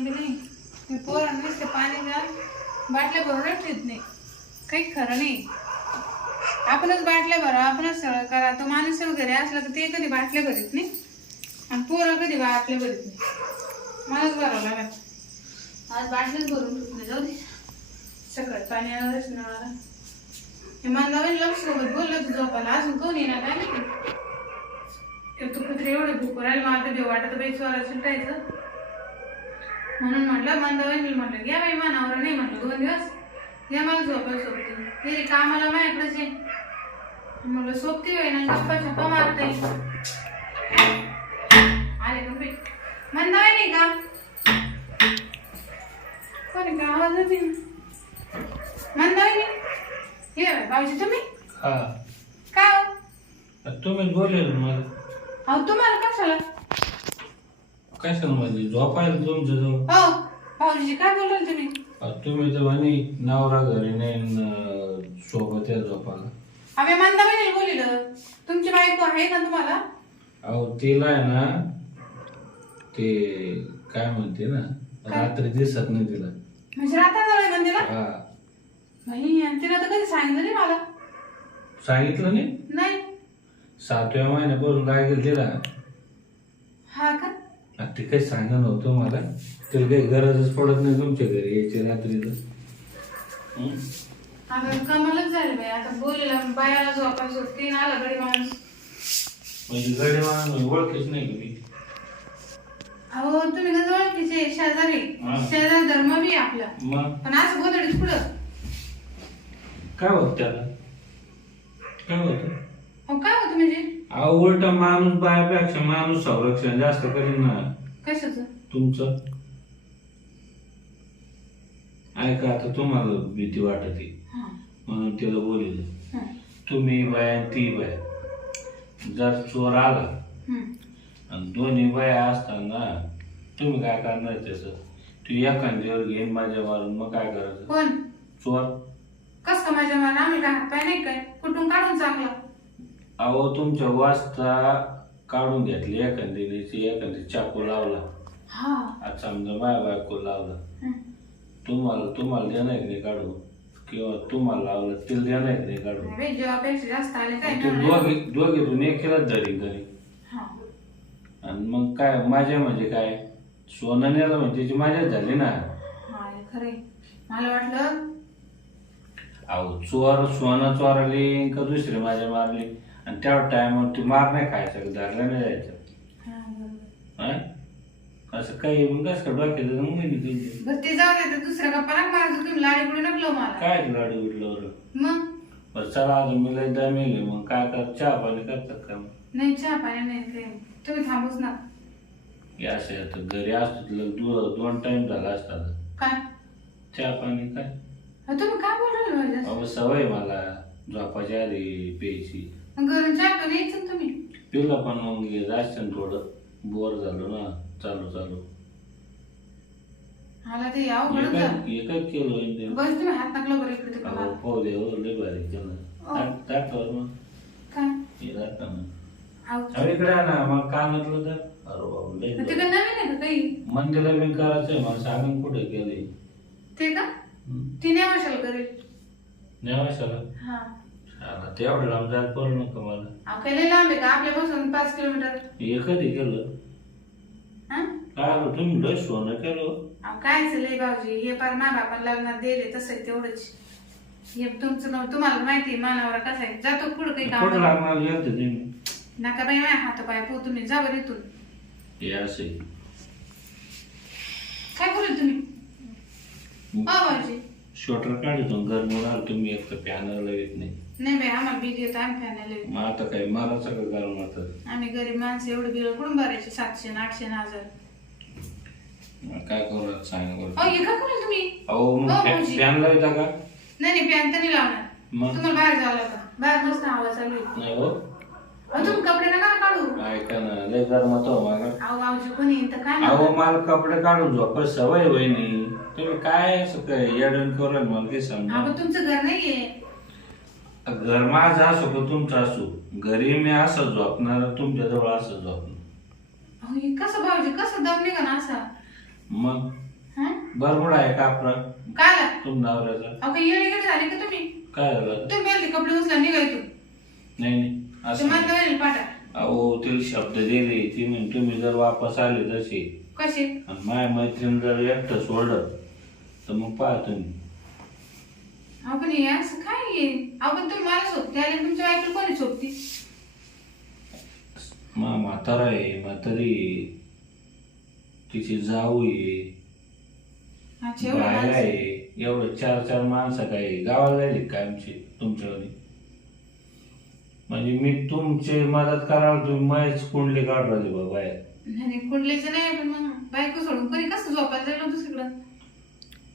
नाही. नाही पोरांना नुसते पाणी द्या बाटल्या भरूनच ठेवत नाही. काही खरं नाही. आपणच बाटल्या भरा आपणच सगळं करा. तो माणूस घरी असला तर ते कधी बाटल्या भरीत नाही. आणि पोरं कधी बाटल्या भरीत नाही. मलाच भरावं लागेल. आज बाटल्याच भरून ठेवत नाही जाऊ दे. सकाळी पाणी आणारच नळाला हे मांदावं लक्ष सोबत बोललं तू झोपायला. अजून कोण येणार काय माहिती ते तू कुत्रे एवढे भूक राहिले मला तर देव वाटत बाई स्वरा सुटायचं. म्हणून म्हटलं मंदावणी म्हटलं घ्या बाई मानावर नाही म्हटलं दोन दिवस. घ्या मला झोपायला सोबती ते कामाला माझ्याकडेच आहे. म्हटलं सोबती बाई ना गप्पा छप्पा मारते. आले का बाई मंदावणी का? कोणी का आवाज येते मंदावणी हे भाऊजी तुम्ही? हा. का हो? तुम्ही बोलले मला. अहो तुम्हाला कशाला? कशाला म्हणजे झोपायला तुमच्या जवळ हो भाऊजी काय बोलाल तुम्ही? अ, तुम्ही तर म्हणे नवरा घरी नाही न सोबत या झोपायला. आम्ही मंदाबाई बोलिलं तुमची बायको आहे का तुम्हाला? अहो तिला आहे ना ते काय म्हणते ना रात्री दिसत नाही तिला. म्हणजे राहता झालं मंदिरा हा. नाही आणि तिला तर कधी सांगितलं नाही मला. सांगितलं नाही? नाही. सातव्या महिन्यापासून काय केलं तिला? हा का? ते काही सांगा नव्हतं मला. तिला काही गरजच पडत नाही तुमच्या घरी यायची रात्रीचं. हं? आता कमालच झाली बाई. आता बोलीला बायाला झोपायला सुटती ना आला गडी माणूस. म्हणजे गडी ओळखीच नाही अहो तुम्ही कसं ओळखीचे? शेजारी. हा. शेजारी धर्म बी आहे आपला. मग? पण असं गोदडीत पुढं काय होत त्याला? काय होत? काय होतं म्हणजे? अहो उलट माणूस बायापेक्षा माणूस संरक्षण जास्त करीन ना. कशाचं? तुमचं? ऐका आता तुम्हाला भीती वाटते. हा. म्हणून तिला बोलिले. हा. तुम्ही बाया ती बाय. जर चोर आला हम्म. आणि दोन्ही बाया असताना तुम्ही काय करणार त्याचं? तू एखाद्यावर घेईन माझ्या मारून मग काय करायचं? कोण? चोर. कस का माझ्या मला आम्ही काय नाही काय? कुठून काढून चांगला? अहो तुमच्या वाजता काढून घेतली एखाद्याने एखादी चाकू लावला. हा. आज समजा माया बायको लावला. तुम्हाला तुम्हाला देणार की नाही काढू किंवा तुम्हाला लावलं तिला देणार की नाही काढू बाई, जेव्हापेक्षा जास्त आले काय ते नाही. दोघे एकेलाच धरी घरी. हा. आणि मग काय माझ्या म्हणजे काय? सोनं नेलं म्हणजे त्याची माझ्याच झाली ना. हा, हे खरंय. मला वाटलं अहो चोर सोनं चोरली का दुसरी माझ्या मारली? आणि तेवढा टाइम ती मार नाही खायचं का धरला नाही जायचं. हा, बरोबर. हं? असं काही मग कसं डोक्यात मग मी तुमची बरं ते जाऊ दे ते दुसऱ्या गप्पा मारायचं तुम्ही नकलो मला. काय ते लाडू उठलं मग? बरं चला अजून मी लय दमेले मग. काय कर चहा पाणी करतात का? मग नाही चहा पाणी नाही ते तुम्ही थांबूच ना. असं येतं घरी असतो तुला दो दोन टाइम झाला असतात काय? चहा पाणी काय? अहो, तुम्ही काय बोलायला अहो सवय मला. झोपायच्या आधी प्यायची. घरून यायचं ना तुम्ही? पिलं पण मग हे जास्त थोडं बोर झालो ना चालू चालू. मला ते यावं घडत झालं एकच केलं होईल बस तुम्ही हात टाकला बरं इकडे तिकडे. अहो मला. पाहू दे हो लय भारी केलं. मग काय हे राहतं ना. अहो, अहो, इकडे आहे ना मग कानातलं तर. अरे बाबा लय मग ते काय नवीन आहे का काही? मंदिरला बिन करायचंय मला सांगून कुठे गेले? ते का? ती नाही वाशाल करेल. नेवाशाला? हा. आता तेवढं लांब जायला पडू नका मला? अहो काही लय लांब आहे का? आपल्यापासून पाच किलोमीटर. हे कधी केलं हा? काय आलं तुम्ही लय सोनं केलं. अहो काय लय भाऊजी? हे पार मा बापाला लग्नात दिले तसं आहे तेवढंच. हे तुमचं नाव तुम्हाला माहिती आहे मानावर कसं आहे? जातो पुढं काही काम कुठं लागणार गेलं तुम्ही. नका बाई माझ्या हात पाय पो तुम्ही. जा बरं इथून. हे असे. काय करेल तुम्ही? हो भाऊजी. स्वेटर काढतो गरम होणार तुम्ही एक तर पॅनर येत नाही. नाही बाई आम्हाला बिल येतो आम्ही मग आता काय मला सगळं आम्ही गरीब माणसं एवढं बिल कुठून भरायचे? सातशे न आठशे न हजार. काय करू आता सांगा बरं. अहो हे काय करेल तुम्ही? अहो हो, फॅन भाऊजी. फॅन लावता का? नाही तर नाही लावणार. मग? तुम्हाला बाहेर जावं लागतं. बाहेर मस्त हवा चालू आहे. नाही हो. अहो तुम्ही कपडे नका ना काढू. ऐका ना लय गरम होतो मला अहो भाऊजी कोणी येईन तर काय अहो? मला कपडे काढून झोप सवय वहिनी तुम्ही काय असं काय येडण करू मला काही समजा. अहो तुमचं घर नाहीये. घर माझं असो का तुमचं असो घरी मी असं झोपणार तुमच्या जवळ असं झोपणार. अहो हे कसं भाऊजी कसं दम निघा ना असा? मग? हा? बरोबर आहे का आपला? काय आला तुम नवऱ्याचा. अहो काही येडे गेडे झाले का तुम्ही? काय झालं? तुम्ही पहिले कपडे उचला निघाय तू. नाही नाही ते असं म्हणलं नाही. होईल पाठा अहो तिला शब्द दिले ती म्हणे तुम्ही जर वापस आले तसे. कसे? आणि माझ्या मैत्रीण जर एकटं सोडलं तर मग पहा तुम्ही. अहो पण हे असं काय आहे? अहो पण तुम्ही मला सोबते आले तुमच्या बायकोला कोणी सोबती? मा म्हातारा आहे म्हातारी आहे. तिची जाऊ आहे. अच्छा एवढं बाया माणसं. आहे. एवढं चार चार माणसं काय? गावाला जायली काय आमची तुमच्यावाली? म्हणजे मी तुमची मदत कराल तुम्ही माहीच कुंडली काढ राहिले बाबा बाहेर. नाही कुंडलीचं नाही पण मग बायको सोडून कधी कसं झोपायला जायला दुसरीकडं?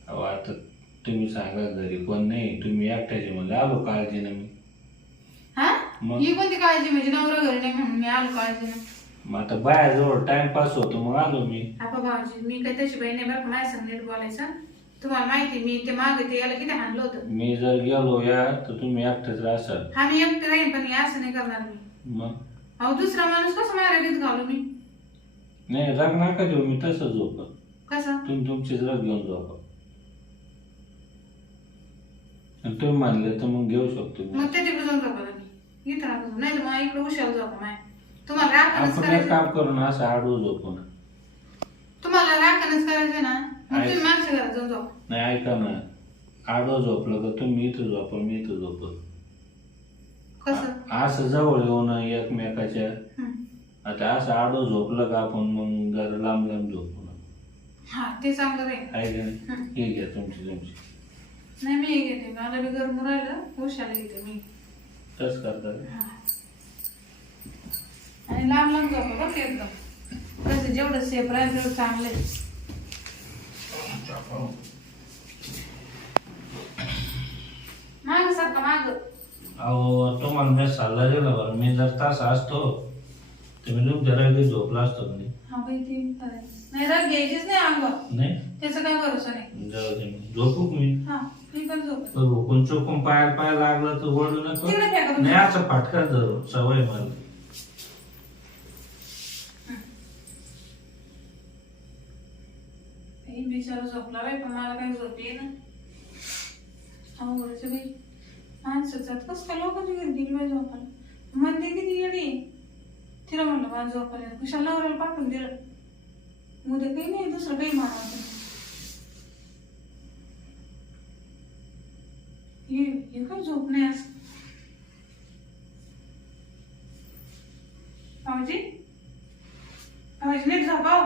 अहो आता तुम्ही सांगा घरी कोण नाही तुम्ही एकट्याचे म्हणजे आलो काळजीनं मी हा? मग? ही कोणती काळजी? म्हणजे नवरा घरी नाही म्हणून मी आलो काळजी मग आता बाहेरजवळ टाइमपास होतो मग आलो मी. आपा भाऊजी मी काही तशी बहीण नाही बरं माझ्या संग नीट बोलायचं. तुम्हाला माहिती मी ते मागे ते याला किती हाणलं होतं. मी जर गेलो या तर तुम्ही एकटेच राहसाल. हा मी एकटे राहीन पण हे असं नाही करणार मी. मग? अहो दुसरा माणूस कसं माझ्या गीत घालू मी? नाही रग नका देऊ मी तसंच झोपत कसं? तुम्ही तुमचीच रग घेऊन झोपा. तुम्ही मानले तर मग घेऊ शकतो मी. मग ते तिकडे जाऊन मी इथं नाही तर मग इकडे उशाला झोपा माय? तुम्हाला राखणच आपण एक करायचं. काम करू ना असं आडू झोपू ना. तुम्हाला राखणच करायचं ना? मग आहे. तुम्ही मागच्या घरात जाऊन झोपा नाही ऐका ना. आडो झोपलं का तुम्ही इथं झोपा मी इथं झोपत. कसं? असं जवळ येऊ ना एकमेकाच्या. हं. आता असं आडो झोपलं का आपण मग जरा लांब लांब झोपू ना. हा ते चांगलं राहील हे घ्या तुमची तुमची. नाही मी घेते. मला बी गरम राहिलं उशाला घेते मी. तस करता का? हा. आणि लांब लांब झोपा बघ एकदम. कसं जेवढं सेफ राहील तेवढं चांगलं आहे. माग सारखं माग. अहो तुम्हाला मी सल्ला दिला बरं. मी जर तास असतो तर मी तुमच्या रात्री झोपला असतो का नाही? हा बाई ते. नाही राग घ्यायचीच नाही अंगावर नाही? त्याचा काय भरोसा नाही. जाऊ दे. झोपू का मी? हा. मी पण झोप तर भोकून चोकून पाय पाय लागलं तर ओढू नको तिकडे फेका तुम्ही. नाही असं फाटका धरू सवय मला. काही बिचारा झोपला बाई पण मला काही झोप ये ना अवघडच बाई. माणसाचं कसं काय लोकांच्या घरी गेली बाई झोपायला? म्हणते किती येडी. आहे. तिला म्हणलं मला झोपायला कुशाला नवऱ्याला पाठवून दिलं. उद्या काही नाही दुसरं काही मारायचं झोप नाही असं. भाऊजी? भाऊजी नीट झोपाव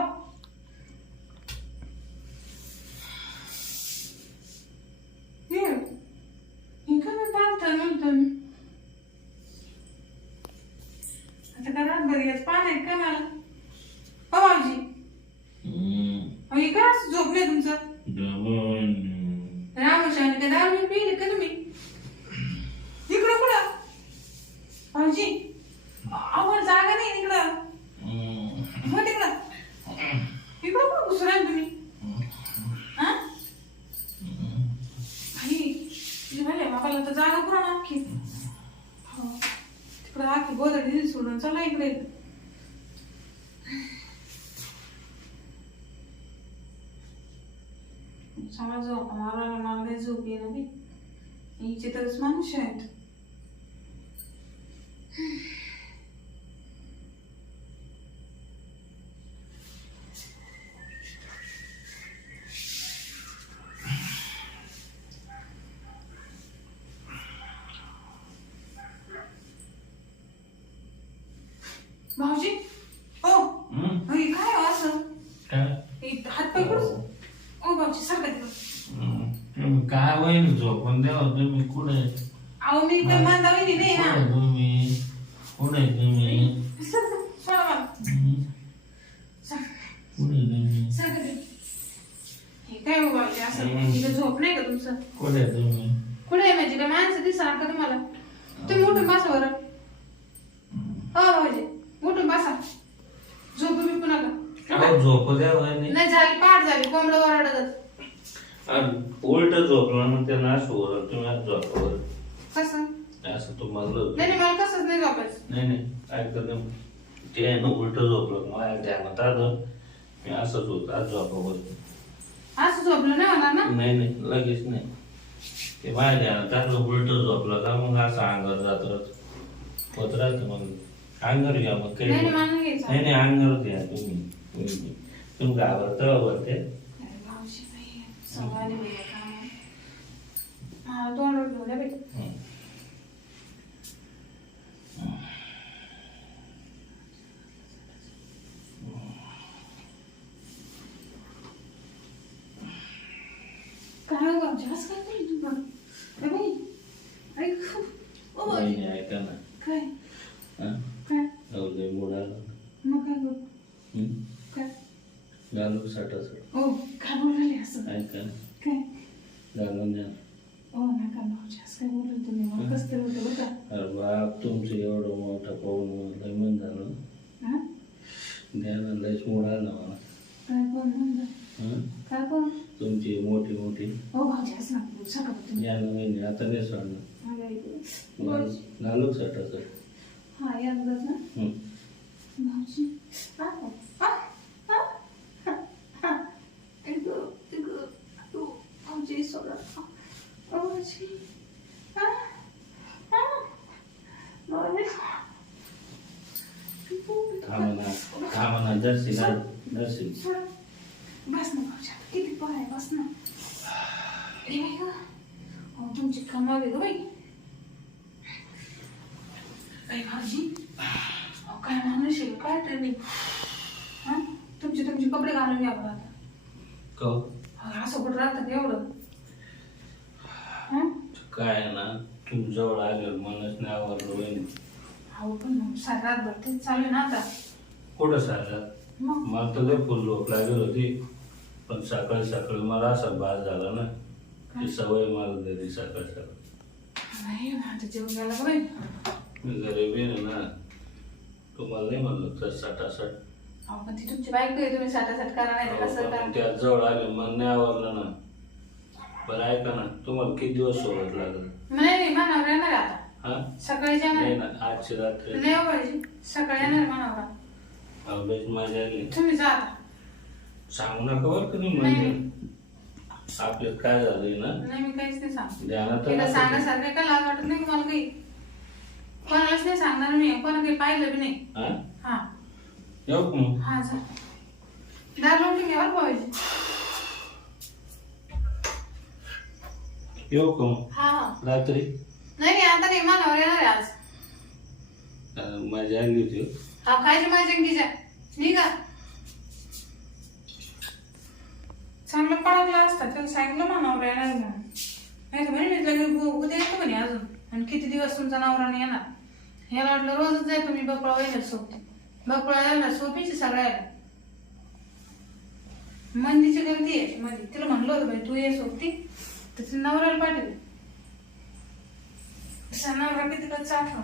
हे हे काय मी पाहतोय म्हणतो मी. आता का रातभर याच पान आहेत का मला हो भाऊजी हम्म. अहो, हे काय असं झोप नाही तुमचं जेवण. रामशाने का दारू पिली का तुम्ही इकडं कुठं भाऊजी आवाज जागा नाही इकडं. हम्म. हो तिकडं. इकडं राहिले तुम्ही? हा? बाबाला तर जागा पुरा ना हो. तिकडं अख्खी गोदडी दिली सोडून. चला इकडे. मला झोप मला मला काही झोप ये ना बी हिचे तरच मनुष्य आहेत भाऊजी ओ हम्म. अहो, हे काय हो असं काय? हे हात पाय कुठं ओ भाऊजी तिकडं हम्म. तुम्ही काय होईल झोपून द्यावा तुम्ही कुठे अहो मी काही मानता वहिनी नाही ना. कुठे तुम्ही? कुठे तुम्ही? सोडा मला कुठे तुम्ही. हे काय हो भाऊजी असं. इथं झोप नाही का तुमचं? कुठे तुम्ही? कुठे आहे म्हणजे? काय माणसं दिसणार का तुम्हाला. तुम्ही उठून बसा बरं हो भाऊजी उठून बसा झोपू बिपू नका अहो झोप द्या वहिनी. नाही. झाली पाठ झाली कोंबडं वरडत आणि उलट झोपलं असं ओरड तुम्ही आज झोपावर कसं? असं तुम्हाला होतं. नाही नाही मला कसंच नाही झोपायचं. नाही नाही काय करते? ते आहे ना उलट झोपलं. माझ्या ध्यानात आलं हे असंच होतं आज झोपा बसतो असं झोपलं नाही होणार ना? नाही नाही लगेच नाही. ते माझ्या ध्यानात उलट झोपलं का? मग असं अंगावर जात राहत. होत राहतं मग अंगावर घ्या मग काही नाही नाही, नाही मला नाही घ्यायचं. नाही अंगावर घ्या तुम्ही. तुम्ही तुम्ही घाबरता वरते अरे मावशी बाई, सगळं आले बाई आता. मला तोंडावर घेऊ द्या बाई. काय हो बाबजी, असं काय केलं तू पण? ए बाई, ऐक. ओ बाई, नाही नाही, ऐका ना काय हा काय जाऊ दे मोडाला मग काय करू हं? काय घालू साठा साठ ओ काय बोलू राहिले असं ऐका ना काय घालून द्या ओ नका भाऊजी असं काय बोलू तुम्ही मला कसं तरी होतं बरं का अरे बाप तुमचं एवढं मोठा मन झालं हा? ना लयच मोडाला मला काय कोण म्हणलं? हं? काय कोण? तुमची मोठी मोठी. ओ भाऊजी असं नका बोलू. सका तुम्ही. या ना महिने आता नाही सोडणार. माझ्या ऐकू. घालू घालू साठा साठ हा एकदाच ना. हं. भाऊजी. आ, आ, आ, आ, आ. ऐकू, ऐकू, ऐकू. भाऊजी सोडा. ओ भाऊजी आ, आ. भाऊजी. ऐकू. थांबा ना थांबा ना दर्शी ना दर्शी. सोडा. बस ना भाऊजी आता किती आहे, बस ना ए बाई गं. अहो, तुमची कमाल ग बाई. बाई भाऊजी. अहो, काय माणूस आहे काय तरी हा? तुमचे तुमचे कपडे घालून या बरं आता. का? अहो, असं कुठं राहतात एवढं? हा? काय ना तू जवळ आल्यावर मनच नाही आवडलं वहिनी अहो पण मग सारी रातभर तेच चालू आहे ना आता. कुठं मग? मला तर लय फुल झोप लागेल होती. पण सकाळी सकाळी मला असा भास झाला ना ती सवय मला दिली सकाळ सकाळ. नाही माझं जेवण झालं का बाई? मी गरीबी आहे ना तुम्हाला नाही म्हणलं तर सटासट. अहो पण ती तुमची बायको आहे तुम्ही साठासाठ करा नाही तर कसं पण करा त्या जवळ आले मन नाही आवडलं ना. बरं ऐका ना तुम्हाला किती दिवस सोबत लागेल? नाही नाही मानावर येणार आहे आता. हा? सकाळी जेवणार नाही आहे. ना आजची रात्री. नाही हो पाहिजे. सकाळी येणार आली तुम्ही जा आता. सांगू नका बरं नाही. म्हणजे. काय झालंय ना? नाही मी काहीच नाही सांगत. ध्यानात तिला नसेल. सांगायसारखं का लाज वाटत नाही तुम्हाला काही? कोणालाच नाही सांगणार मी. कोणा काही पाहिलं बी नाही. हा? हा. येऊ का मग? हा जा. दार लोटून घ्या बरं पाहिजे येऊ का मग? हा हा. रात्री? नाही नाही आता नाही मानावर येणार आहे आज. अं, माझी आली होती हा खायची माझ्या जंगीच्या निघा. चांगलं पडकला असता त्याला सांगितलं मानावर येणार म्हणून. नाही तर म्हणे मी लगे उद्या येतो म्हणे अजून. आणि किती दिवस तुमचा नवरा नाही येणार? ह्याला वाटलं रोजच जायचं मी बकळा व्हायला सोबती. बकळा यायला सोपीची सगळ्याला. मंदीची गर्दी आहे मध्ये तिला म्हणलं होतं बाई तू ये सोबती. तर तिला नवऱ्याला पाठवली. नवरा किती चाठवा